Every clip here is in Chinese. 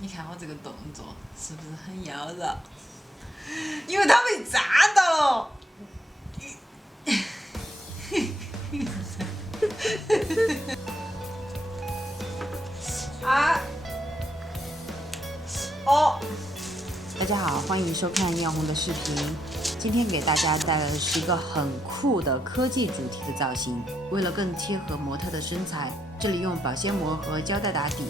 你看我这个动作是不是很妖娆？因为它被扎到了。啊！哦。大家好，欢迎收看艳红的视频。今天给大家带来的是一个很酷的科技主题的造型。为了更贴合模特的身材，这里用保鲜膜和胶带打底，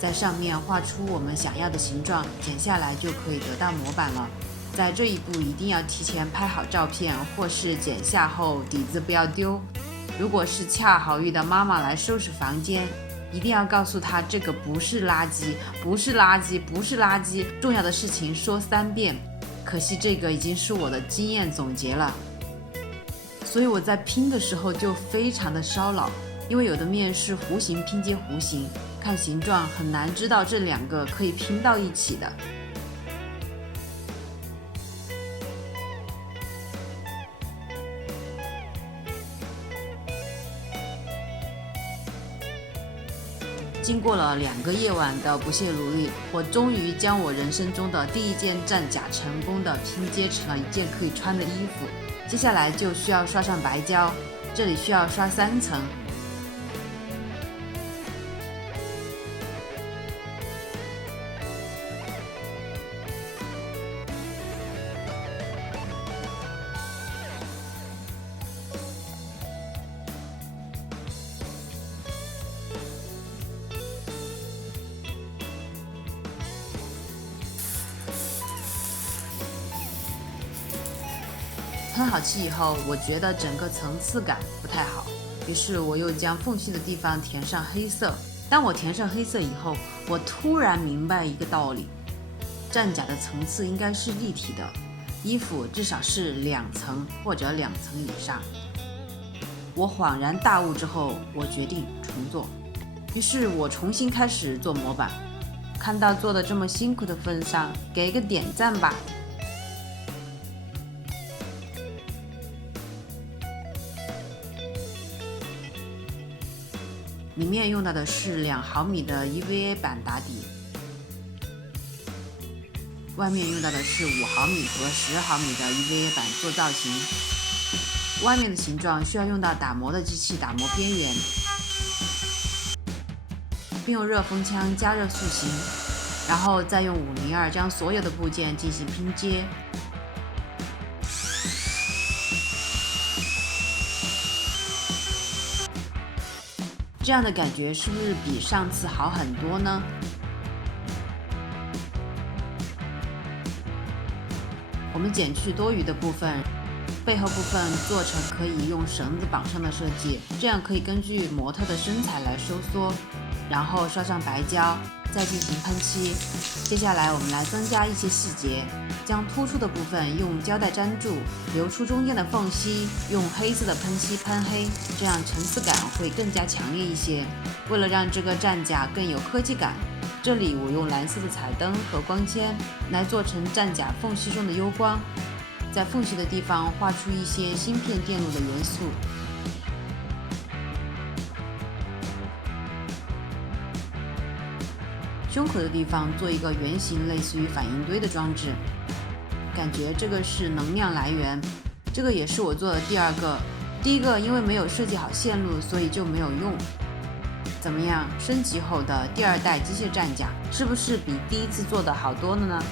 在上面画出我们想要的形状，剪下来就可以得到模板了。在这一步一定要提前拍好照片，或是剪下后底子不要丢。如果是恰好遇到妈妈来收拾房间，一定要告诉她这个不是垃圾，不是垃圾，不是垃圾，重要的事情说3遍。可惜这个已经是我的经验总结了，所以我在拼的时候就非常的烧脑，因为有的面是弧形拼接弧形，看形状很难知道这2个可以拼到一起的。经过了2个夜晚的不懈努力，我终于将我人生中的第1件战甲成功的拼接成了一件可以穿的衣服。接下来就需要刷上白胶，这里需要刷3层。喷好漆以后，我觉得整个层次感不太好，于是我又将缝隙的地方填上黑色。当我填上黑色以后，我突然明白一个道理：战甲的层次应该是立体的，衣服至少是2层或者2层以上。我恍然大悟之后，我决定重做。于是我重新开始做模板，看到做的这么辛苦的份上，给个点赞吧。里面用到的是2毫米的 EVA 板打底，外面用到的是5毫米和10毫米的 EVA 板做造型。外面的形状需要用到打磨的机器打磨边缘，并用热风枪加热塑形，然后再用502将所有的部件进行拼接。这样的感觉是不是比上次好很多呢？我们剪去多余的部分，背后部分做成可以用绳子绑上的设计，这样可以根据模特的身材来收缩，然后刷上白胶，再进行喷漆。接下来我们来增加一些细节，将突出的部分用胶带粘住，留出中间的缝隙，用黑色的喷漆喷黑，这样层次感会更加强烈一些。为了让这个战甲更有科技感，这里我用蓝色的彩灯和光纤来做成战甲缝隙中的幽光，在缝隙的地方画出一些芯片电路的元素。胸口的地方做一个圆形类似于反应堆的装置，感觉这个是能量来源。这个也是我做的第2个，第1个因为没有设计好线路，所以就没有用。怎么样，升级后的第2代机械战甲是不是比第1次做的好多了呢？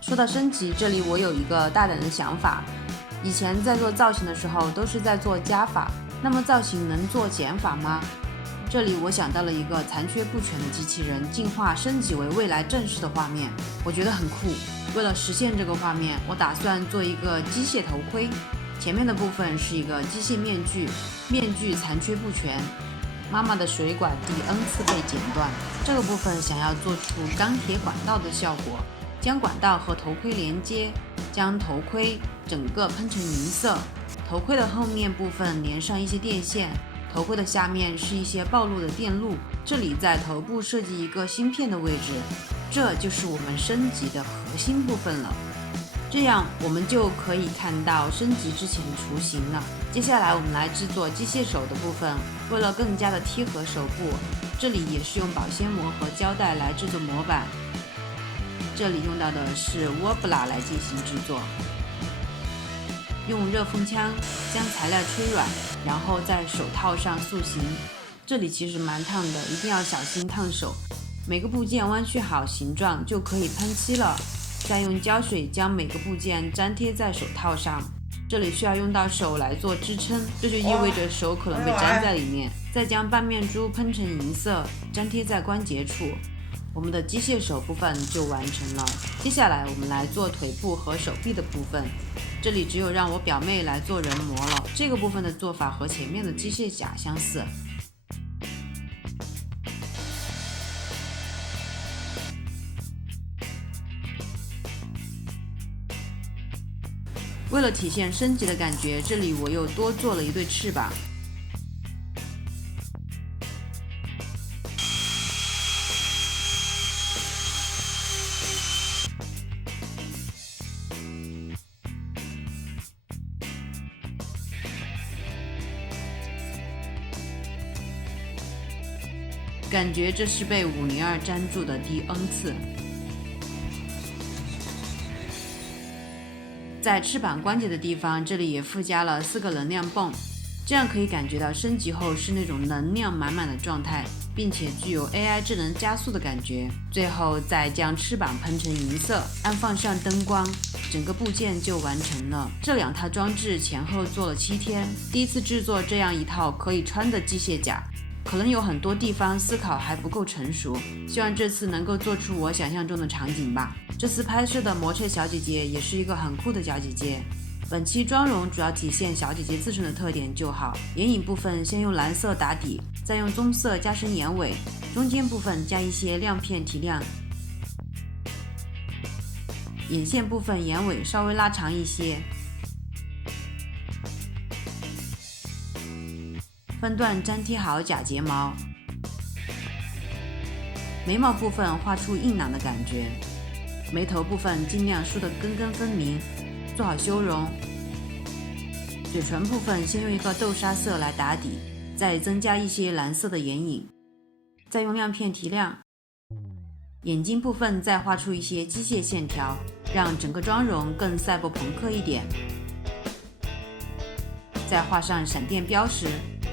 说到升级，这里我有一个大胆的想法。以前在做造型的时候都是在做加法，那么造型能做减法吗？这里我想到了一个残缺不全的机器人进化升级为未来正式的画面，我觉得很酷。为了实现这个画面，我打算做一个机械头盔，前面的部分是一个机械面具，面具残缺不全，妈妈的水管第N次被剪断，这个部分想要做出钢铁管道的效果，将管道和头盔连接，将头盔整个喷成银色，头盔的后面部分连上一些电线，头盔的下面是一些暴露的电路，这里在头部设计一个芯片的位置，这就是我们升级的核心部分了。这样我们就可以看到升级之前的雏形了。接下来我们来制作机械手的部分，为了更加的贴合手部，这里也是用保鲜膜和胶带来制作模板。这里用到的是沃布拉来进行制作，用热风枪将材料吹软，然后在手套上塑形。这里其实蛮烫的，一定要小心烫手。每个部件弯曲好形状就可以喷漆了，再用胶水将每个部件粘贴在手套上。这里需要用到手来做支撑，这就意味着手可能被粘在里面。再将半面珠喷成银色，粘贴在关节处，我们的机械手部分就完成了。接下来我们来做腿部和手臂的部分，这里只有让我表妹来做人模了。这个部分的做法和前面的机械甲相似。为了体现升级的感觉，这里我又多做了一对翅膀。感觉这是被502粘住的第 N 次。在翅膀关节的地方，这里也附加了4个能量泵，这样可以感觉到升级后是那种能量满满的状态，并且具有 AI 智能加速的感觉。最后再将翅膀喷成银色，安放上灯光，整个部件就完成了。这2套装置前后做了7天，第一次制作这样一套可以穿的机械甲，可能有很多地方思考还不够成熟，希望这次能够做出我想象中的场景吧。这次拍摄的魔雀小姐姐也是一个很酷的小姐姐。本期妆容主要体现小姐姐自身的特点就好，眼影部分先用蓝色打底，再用棕色加深眼尾，中间部分加一些亮片提亮，眼线部分眼尾稍微拉长一些，分段粘贴好假睫毛，眉毛部分画出硬朗的感觉，眉头部分尽量梳得根根分明，做好修容。嘴唇部分先用一个豆沙色来打底，再增加一些蓝色的眼影，再用亮片提亮。眼睛部分再画出一些机械线条，让整个妆容更赛博朋克一点。再画上闪电标识，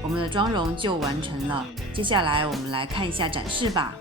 我们的妆容就完成了。接下来我们来看一下展示吧。